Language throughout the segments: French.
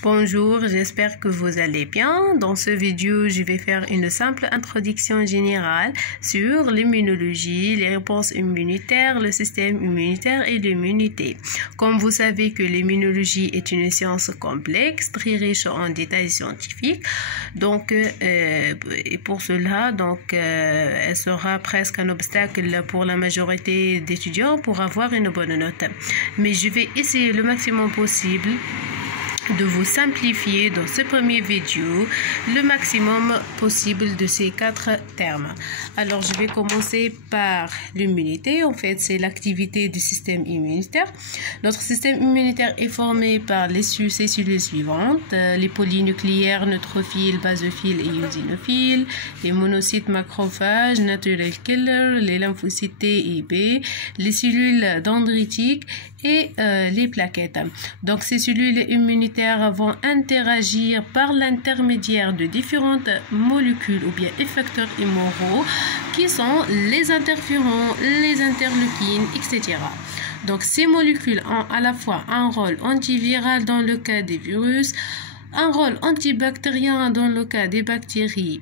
Bonjour, j'espère que vous allez bien. Dans ce vidéo, je vais faire une simple introduction générale sur l'immunologie, les réponses immunitaires, le système immunitaire et l'immunité. Comme vous savez que l'immunologie est une science complexe, très riche en détails scientifiques. Et pour cela, elle sera presque un obstacle pour la majorité d'étudiants pour avoir une bonne note. Mais je vais essayer le maximum possible de vous simplifier dans ce premier vidéo le maximum possible de ces 4 termes. Alors, je vais commencer par l'immunité. En fait, c'est l'activité du système immunitaire. Notre système immunitaire est formé par ces cellules suivantes: les polynucléaires, neutrophiles, basophiles et eosinophiles, les monocytes, macrophages, natural killers, les lymphocytes T et B, les cellules dendritiques et les plaquettes. Donc, ces cellules immunitaires vont interagir par l'intermédiaire de différentes molécules ou bien effecteurs immoraux qui sont les interférons, les interleukines, etc. Donc, ces molécules ont à la fois un rôle antiviral dans le cas des virus, un rôle antibactérien dans le cas des bactéries.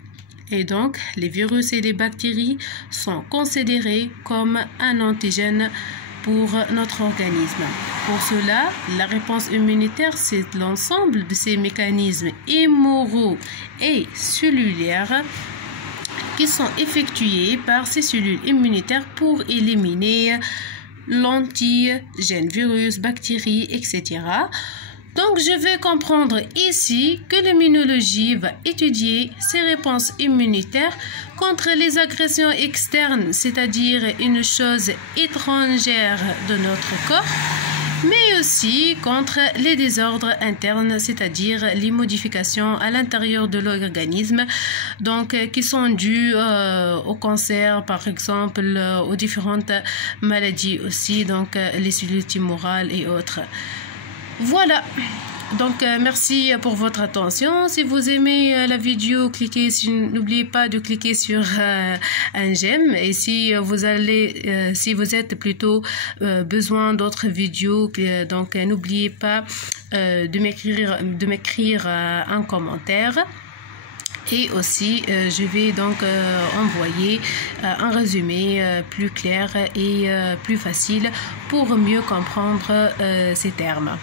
Et donc, les virus et les bactéries sont considérés comme un antigène pour notre organisme. Pour cela, la réponse immunitaire, c'est l'ensemble de ces mécanismes immoraux et cellulaires qui sont effectués par ces cellules immunitaires pour éliminer l'antigène, virus, bactéries, etc. Donc, je vais comprendre ici que l'immunologie va étudier ces réponses immunitaires contre les agressions externes, c'est-à-dire une chose étrangère de notre corps, mais aussi contre les désordres internes, c'est-à-dire les modifications à l'intérieur de l'organisme, qui sont dues au cancer, par exemple, aux différentes maladies aussi, les cellules tumorales et autres. Voilà, merci pour votre attention. Si vous aimez la vidéo, n'oubliez pas de cliquer sur un j'aime. Et si vous êtes plutôt besoin d'autres vidéos, n'oubliez pas de m'écrire un commentaire. Et aussi, je vais envoyer un résumé plus clair et plus facile pour mieux comprendre ces termes.